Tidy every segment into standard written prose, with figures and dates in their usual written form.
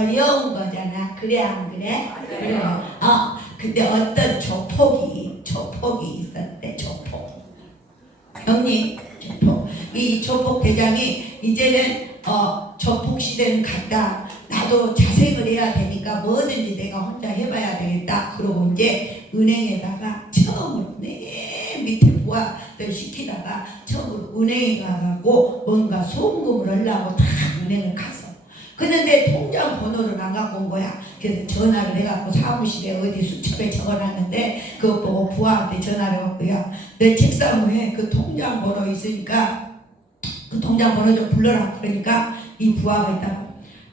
어려운 거잖아. 그래 안 그래? 그래. 근데 어떤 조폭이 있었대. 조폭. 형님, 조폭. 이 조폭 대장이 이제는 조폭 시대는 갔다. 나도 자생을 해야 되니까 뭐든지 내가 혼자 해봐야 되겠다. 그러고 이제 은행에다가 처음으로 맨 밑에 부하들 시키다가 처음으로 은행에 가갖고 뭔가 송금을 하려고 다 은행을 갔어. 그런데 통장 번호를 안 갖고 온 거야. 그래서 전화를 해갖고 사무실에 어디 수첩에 적어놨는데 그거 보고 부하한테 전화를 해갖고 야, 내 책상 위에 그 통장 번호 있으니까 그 통장 번호 좀 불러라. 그러니까 이 부하가 있다고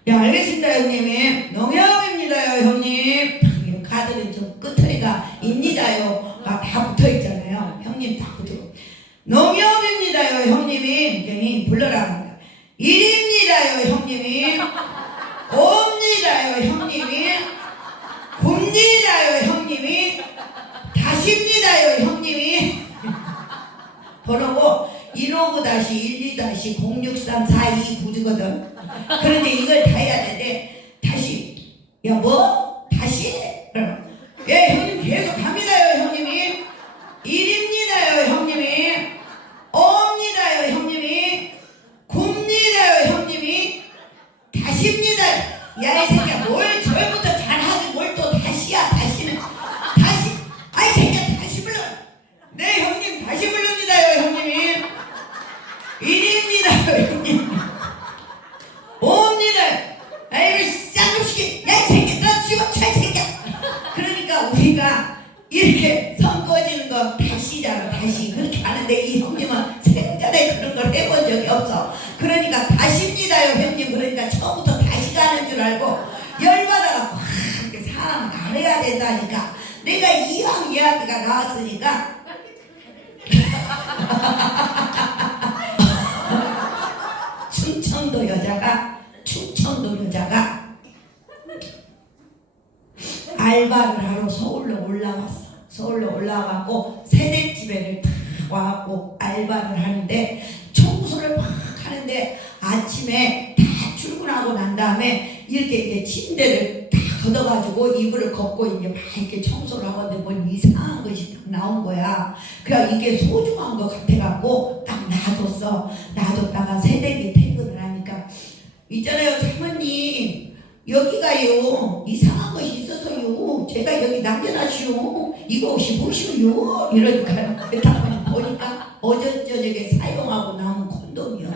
야 알겠습니다 형님. 농협입니다요 형님. 카드는 좀 끄트리가 입니다요 다 붙어있잖아요. 형님 다 붙어. 농협입니다요 형님이. 형님 불러라. 1입니다요 형님이. 5입니다요 형님이. 9입니다요 형님이. 다십니다요 형님이. 번호고 159-12-063-429거든. 그런데 이걸 다 해야 되는데 다시 야 뭐? 다시? 예 형님 계속 갑니다요 형님이. 1입니다요 형님이. 5입니다요 형님이. 9입니다요 형님이. 다시입니다. 야 이 새끼야 뭘 저부터 잘하지 뭘 또 다시야. 다시는 다시 아이 새끼야 다시 불러. 네 형님 다시 부릅니다요 형님이. 1입니다요 형님. 5입니다. 아이고 쌍욕시키 야 이 새끼 너 집어쳐 이 새끼야. 그러니까 우리가 이렇게 선 꺼지는 거 다시잖아. 다시 그렇게 하는데 이 형님은 생전에 그런 걸 해본 적이 없어. 그러니까 다시입니다요 형님. 그러니까 처음부터 다시 가는 줄 알고 열받아갖고 사람 알아야 된다니까. 내가 이왕 이야기가 나왔으니까 충청도 여자가 알바를 하러 서울로 올라왔어. 서울로 올라와갖고 새댁집에를 탁 와갖고 알바를 하는데 청소를 막 하는데 아침에 다 출근하고 난 다음에 이렇게 이제 침대를 다 걷어가지고 이불을 걷고 이제 막 이렇게 청소를 하는데 뭔 이상한 것이 딱 나온 거야. 그래 이게 소중한 것 같아갖고 딱 놔뒀어. 놔뒀다가 새댁이 퇴근을 하니까 있잖아요 사모님 여기가요 이상한 것이 있어서요 제가 여기 남겨놨슈 이거 혹시 보시오요 이러니까 그다음에 보니까 어저저녁에 사용하고 남은 콘돔이요.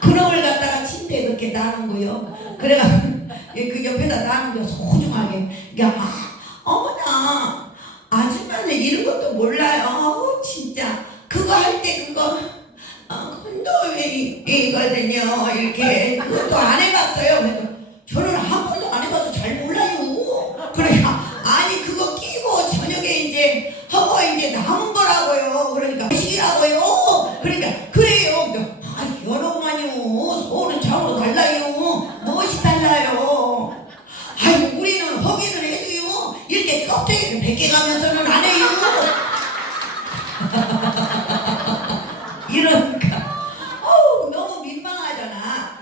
그런 걸 갖다가 침대에 그렇게 놔는 거요. 그래가지고 그 옆에다 놔는 거 소중하게. 야 어머나 아줌마는 이런 것도 몰라요. 진짜 그거 할 때 그거 콘돔이거든요. 이렇게 그것도 안 해봤어요. 그래서 저는 한 번도 안 해봐서 잘 몰라요. 그러니까 아니 그거 끼고 저녁에 이제 하고 이제 남은 거라고요. 그러니까 식이라고요. 그러니까 그래요. 여러분만요 소는 저로 달라요. 무엇이 달라요? 아이고 우리는 허기는 해도요 이렇게 껍데기를 벗겨가면서는 안 해요. 이러니까 너무 민망하잖아.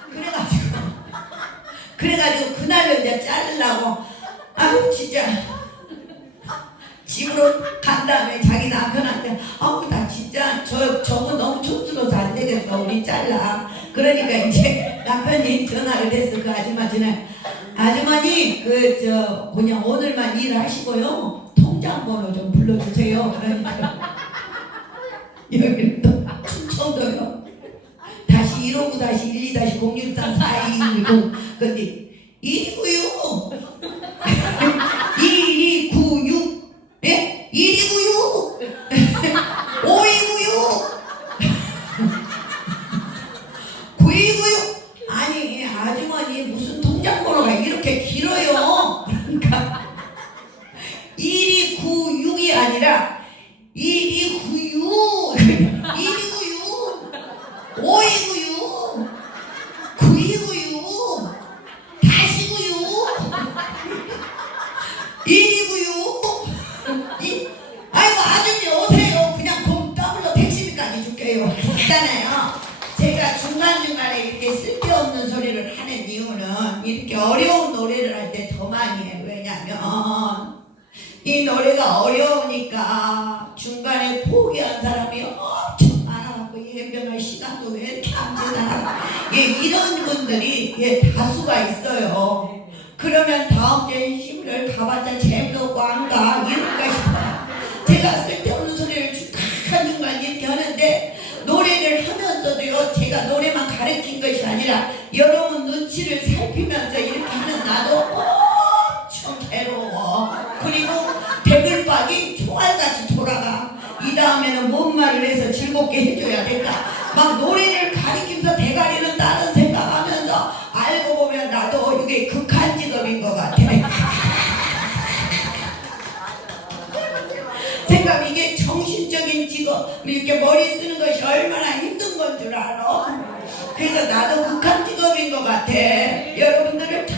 그래가지고 그날로 이제 자르려고 아유 진짜 집으로 간 다음에 자기 남편한테 나 진짜 저거 너무 촌스러워서 안 되겠어 우리 잘라. 그러니까 이제 남편이 전화를 했어. 그 아주머니 그냥 오늘만 일하시고요 통장 번호 좀 불러주세요. 그러니까 여기는 또 충청도요. 다시 159-12-063-4210 근데 129 2296 예? 1296 5296 9296 아니 아주머니 무슨 통장번호가 이렇게 길어요. 그러니까 1296이 아니라 1296 1296 5296 9296 다시 96 이 노래가 어려우니까 중간에 포기한 사람이 엄청 많아갖고 예병할 시간도 왜 이렇게 안 되나. 예, 이런 분들이 예, 다수가 있어요. 그러면 다음 주에 힘을 가봤자 재미도 없고 안 가. 이럴까 싶어요. 제가 쓸데없는 소리를 중간중간 이렇게 하는데 노래를 하면서도요, 제가 노래만 가르친 것이 아니라 여러분 눈치를 살피면서 이렇게 하는 나도 엄청 괴로워. 그리고 대글박이 총알같이 돌아가. 이 다음에는 뭔 말을 해서 즐겁게 해줘야 될까. 막 노래를 가리키면서 대가리는 다른 생각하면서 알고 보면 나도 이게 극한 직업인 것 같아. 생각 이게 정신적인 직업, 이렇게 머리 쓰는 것이 얼마나 힘든 건 줄 알아. 그래서 나도 극한 직업인 것 같아. 여러분들을 다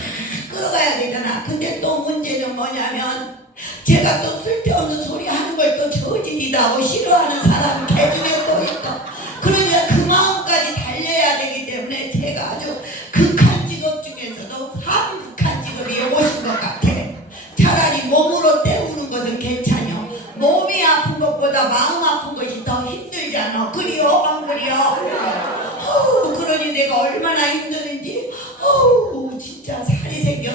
끌어가야 되잖아. 근데 또 문제는 뭐냐면 제가 또 쓸데없는 소리 하는 걸 또 저질이다 하고 싫어하는 사람 개중에 또 있고, 그러니까 그 마음까지 달려야 되기 때문에 제가 아주 극한 직업 중에서도 극한 직업이 이것인 것 같아. 차라리 몸으로 때우는 것은 괜찮요. 몸이 아픈 것보다 마음 아픈 것이 더 힘들잖아. 그리요? 안 그리요? 그러니 내가 얼마나 힘드는지 진짜 살이 생겨.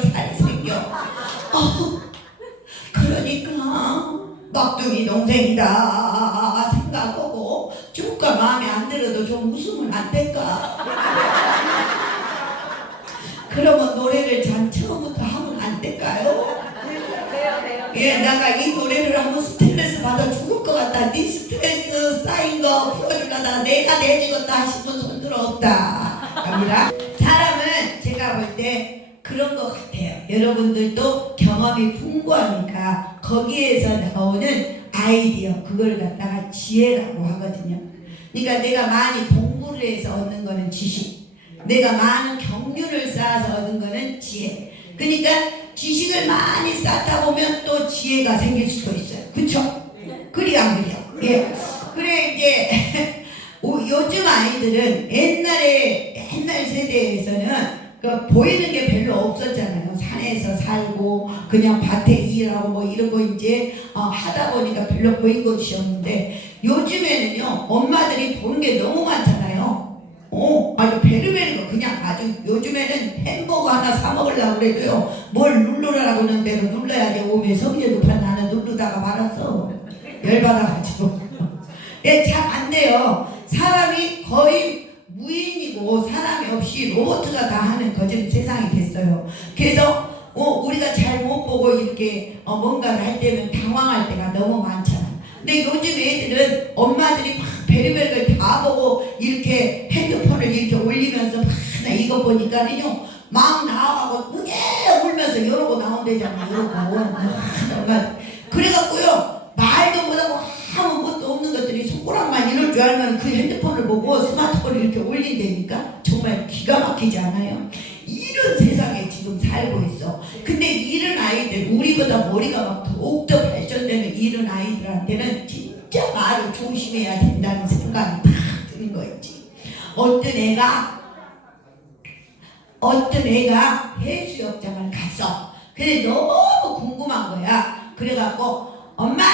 그러니까 막둥이 동생이다 생각하고 조금 마음에 안 들어도 좀 웃으면 안 될까? 그러면 노래를 전 처음부터 하면 안 될까요? 예, 내가 이 노래를 하면 스트레스 받아 죽을 것 같다. 네 스트레스 쌓인 거 풀어주려다가 내가 내주겠다 싶은 손 들어 없다. 갑니다. 사람은 제가 볼 때 그런 것 같아요. 여러분들도 경험이 풍부하니까 거기에서 나오는 아이디어, 그걸 갖다가 지혜라고 하거든요. 그러니까 내가 많이 공부를 해서 얻는 거는 지식, 내가 많은 경륜을 쌓아서 얻는 거는 지혜. 그러니까 지식을 많이 쌓다 보면 또 지혜가 생길 수도 있어요. 그쵸? 그리 안 그래요? 예. 그래 이제 요즘 아이들은 옛날 세대에서는 그 보이는 게 별로 없었잖아요. 산에서 살고 그냥 밭에 일하고 뭐 이러고 이제 하다 보니까 별로 보인 것이 없는데, 요즘에는요 엄마들이 보는 게 너무 많잖아요. 아주 베르베르 거 그냥 아주 요즘에는 햄버거 하나 사 먹으려고 그래도요 뭘 누르라고 하는 대로 눌러야지. 오면 성질 급한 나는 누르다가 말았어. 열받아가지고. 예, 잘 안 돼요. 사람이 거의 무인이고 사람이 없이 로봇가 다 하는 거짓 세상이 됐어요. 그래서 우리가 잘 못 보고 이렇게 뭔가를 할 때면 당황할 때가 너무 많잖아. 근데 요즘 애들은 엄마들이 막 별의별 걸 다 보고 이렇게 핸드폰을 이렇게 올리면서 막 이거 보니까는요 막 나와가고 울면서 이러고 나온대잖아. 이러고 정말 그래갖고요 말도 못하고 아무 것도 없는 것들이 손가락만 이럴 줄 알면 그 핸드폰을 보고 스마트폰을 이렇게 올린다니까. 정말 기가 막히지 않아요? 이런 세상에 지금 살고 있어. 근데 이런 아이들, 우리보다 머리가 막 더욱더 발전되는 이런 아이들한테는 진짜 말을 조심해야 된다는 생각이 딱 드는 거 있지. 어떤 애가 해수욕장을 갔어. 근데 너무 궁금한 거야. 그래갖고 엄마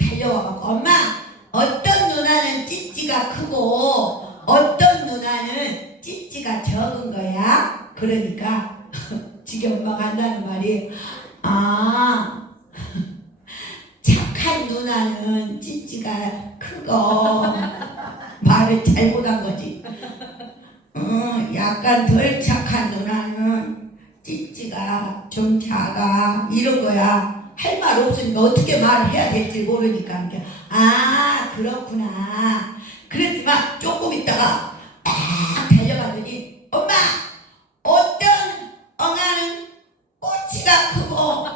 달려와갖고 엄마, 어떤 누나는 찌찌가 크고 어떤 누나는 찌찌가 적은 거야? 그러니까 지금 엄마가 한다는 말이 착한 누나는 찌찌가 크고 말을 잘못한 거지. 약간 덜 착한 누나는 찌찌가 좀 작아 이런 거야. 할 말 없으니까 어떻게 말을 해야 될지 모르니까 그렇구나. 그랬지만 조금 있다가 달려가더니 엄마, 어떤 엉아는 꼬치가 크고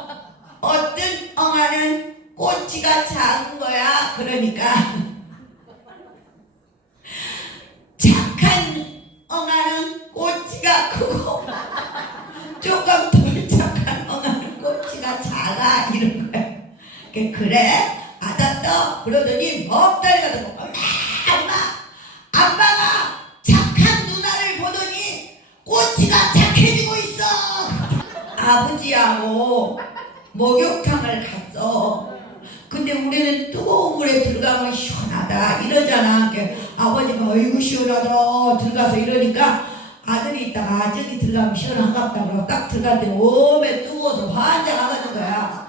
어떤 엉아는 꼬치가 작은 거야. 그러니까 착한 엉아는 꼬치가 크고 조금 덜 착한 엉아는 꼬치가 작아 이런 거야. 그래 알았어. 그러더니 먹다리가 들고 엄마 아빠가 착한 누나를 보더니 꼬치가 착해지고 있어. 아버지하고 목욕탕을 갔어. 근데 우리는 뜨거운 물에 들어가면 시원하다 이러잖아. 아버지가 어이구 시원하다 들어가서 이러니까 아들이 있다가 저기 들어가면 시원한갑다 그러고 딱 들어갔더니 오메 뜨거워서 환장하는 거야.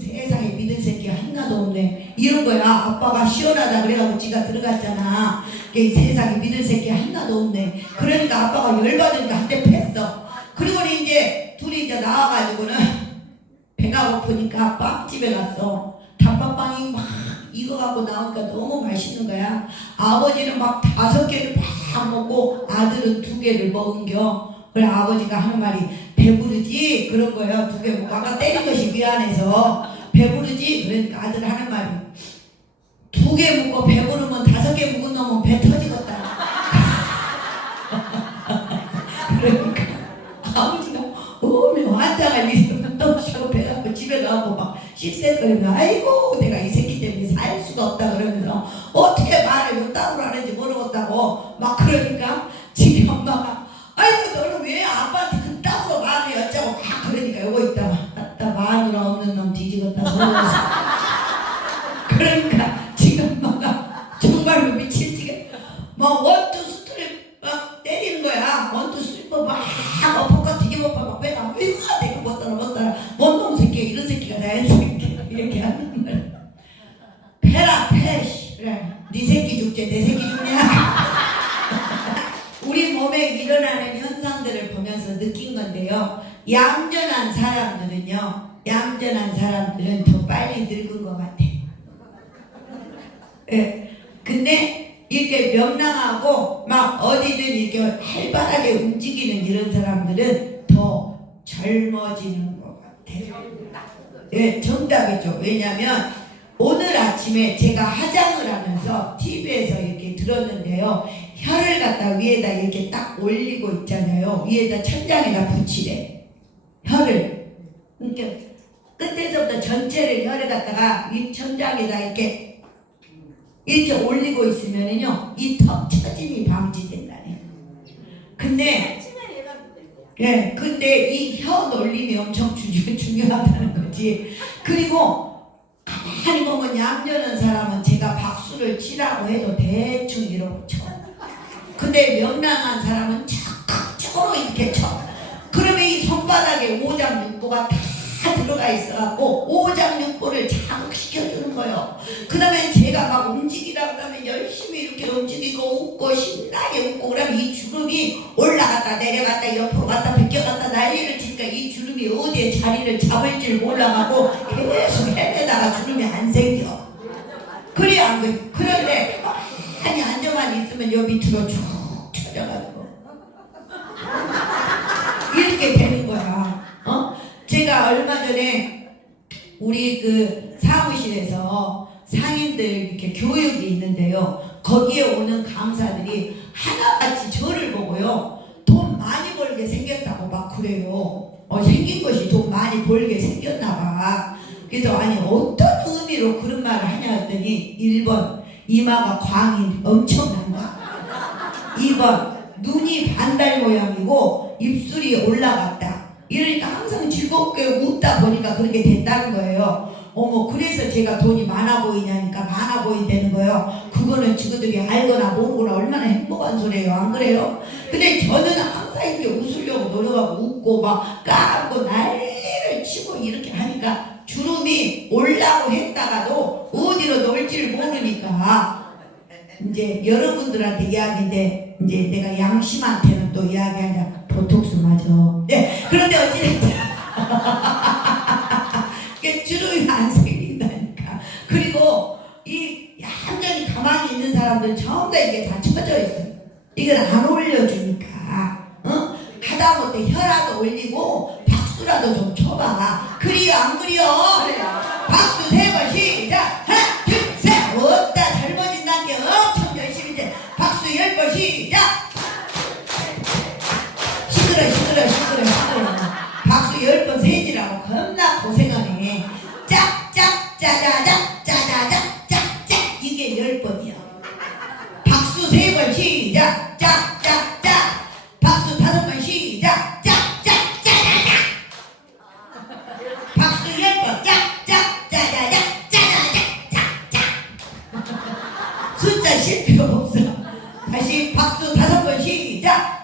세상에 믿을 새끼 하나도 없네 이런 거야. 아빠가 시원하다 그래가지고 지가 들어갔잖아. 세상에 믿을 새끼 하나도 없네. 그러니까 아빠가 열받으니까 한 대 팼어. 그리고 이제 둘이 이제 나와가지고는 배가 고프니까 빵집에 갔어. 단팥빵이 막 익어갖고 나오니까 너무 맛있는 거야. 아버지는 막 5개를 팍 먹고 아들은 2개를 먹은겨. 그래 아버지가 하는 말이 배부르지? 그런 거예요. 2개 먹고 아까 때린 것이 미안해서 배부르지? 그러니까 아들 하는 말이 2개 먹고 배부르면 5개 먹은 놈은 배 터지겠다. 그러니까 아버지가 오면 환장할 일이면 또 쉬고 배가고 집에 가고 막 씩색거리면 아이고 내가 이 새끼 때문에 살 수가 없다 그러면서 어떻게 말을 못하고 하는지 모르겠다고 막 그러니까 지금 엄마가 아이고 너는 왜 아빠한테 그따구로 말을 여짜고 막 그러니까 요거 있다가 아따 마누라 없는 놈 뒤지겠다 소리면서 그러니까 지금 엄마가 정말로 미칠지게 막 원투 스트립 막 때리는 거야. 원투 스트립 막 엎어가 뒤집어봐 막 빼가 이거 내가 못 살아 뭔놈 새끼야 이런 새끼가 나의 새끼 이렇게 하는 거야. 패라 패 그래 네 새끼 죽지 내 새끼 죽냐. 우리 몸에 일어나는 현상들을 보면서 느낀 건데요. 얌전한 사람들은 더 빨리 늙은 것 같아요. 예. 근데 이렇게 명랑하고 막 어디든 이렇게 활발하게 움직이는 이런 사람들은 더 젊어지는 것 같아요. 예, 정답이죠. 왜냐하면 오늘 아침에 제가 화장을 하면서 TV에서 이렇게 들었는데요. 혀를 갖다 위에다 이렇게 딱 올리고 있잖아요. 위에다 천장에다 붙이래. 혀를. 이렇게 끝에서부터 전체를 혀를 갖다가 이 천장에다 이렇게 올리고 있으면은요. 이 턱 처짐이 방지된다네. 근데 이 혀 놀림이 엄청 중요하다는 거지. 그리고 가만히 보면 얌전한 사람은 제가 박수를 치라고 해도 대충 이러고 쳐. 근데 명랑한 사람은 적극적으로 이렇게 쳐. 그러면 이 손바닥에 오장육부가 다 들어가 있어갖고 오장육부를 자극시켜주는 거예요. 그 다음에 제가 막 움직이라고 하면 열심히 이렇게 움직이고 웃고 신나게 웃고 그러면 이 주름이 올라갔다 내려갔다 옆으로 갔다 비껴갔다 난리를 치니까 이 주름이 어디에 자리를 잡을지 몰라가고 계속 헤매다가 주름이 안 생겨. 그래 안 그래? 그런데 아니 앉아만 있으면 요 밑으로 쭉 쳐져가지고 이렇게 되는 거야. 제가 얼마 전에 우리 그 사무실에서 상인들 이렇게 교육이 있는데요. 거기에 오는 강사들이 하나같이 저를 보고요. 돈 많이 벌게 생겼다고 막 그래요. 생긴 것이 돈 많이 벌게 생겼나 봐. 그래서 아니 어떤 의미로 그런 말을 하냐 했더니 1번 이마가 광이 엄청난다. 2번 눈이 반달 모양이고 입술이 올라갔다. 이러니까 항상 즐겁게 웃다 보니까 그렇게 된다는 거예요. 그래서 제가 돈이 많아 보이냐니까 많아 보인다는 거예요. 그거는 지그들이 알거나 모르거나 얼마나 행복한 소리예요. 안 그래요? 근데 저는 항상 이렇게 웃으려고 노력하고 웃고 막 까고 난리를 치고 이렇게 하니까 주름이 올라고 했다가도 어디로 놓을지를 모르니까 이제 여러분들한테 이야기인데 이제 내가 양심한테는 또 이야기하냐 보톡스 맞아. 네, 그런데 어찌됐든 주름이 안 생긴다니까. 그리고 이 얌전히 가만히 있는 사람들은 전부 다 이게 다 처져 있어요. 이걸 안 올려주니까 하다못해 혀라도 올리고 박수라도 좀 쳐봐. 그리요 안 그리요? 박수 3번 시작. 하나 둘 셋. 없다 젊어진다는 게 엄청 열심히 돼. 박수 10번 시작. 시끄러. 박수 10번 세지라고 겁나 고생하네. 짝짝 짜자작 짜자작 짝짝 이게 10번이야. 박수 3번 시작. 짝짝짝. 박수 5번 시작. 짝짝 짜자작. 시작.